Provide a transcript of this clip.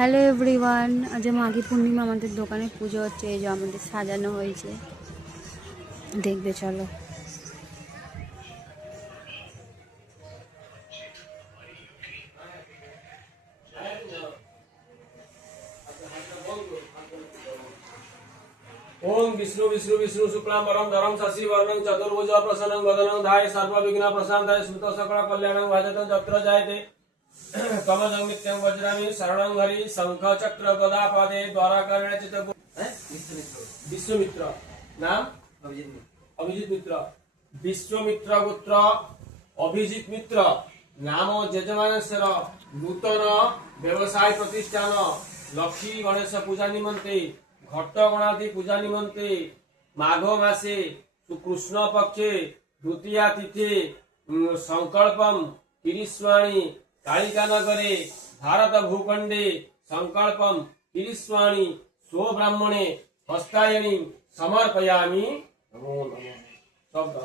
Hello everyone, আজ মাঘী পূর্ণিমা। আমাদের দোকানে পুজো হচ্ছে, এই যে আমাদের সাজানো হয়েছে, দেখবে চলো। ओम विष्णु विष्णु विष्णु शुक्लां वरं धरं शशि वर्णं चतुर्भुज प्रसन्नं वदनं ध्याये सर्वविघ्न प्रशान्ताय स्मृत सकल कल्याणं भजतं तत्र जायते कमलं नित्यं वज्रामि शरणं हरि शंख चक्र गदा पादे द्वाराकर्ण्य चित विश्वमित्र नाम अभिजित मित्र विश्वमित्र गोत्र अभिजित मित्र नाम यजमानस्य नूतन व्यवसाय प्रतिष्ठान लक्ष्मी गणेश पूजा निमंते घट्ट गणादि पूजा निमंते माघ मासे कृष्ण पक्षे द्वितीया तिथि संकल्पम तिरिस्वाणी कालिका नगरे भारत भूखंडे संकल्पम तिरिस्वाणी स्व ब्राह्मणे हस्तायनी समर्पयामि। नमो नमः। शब्द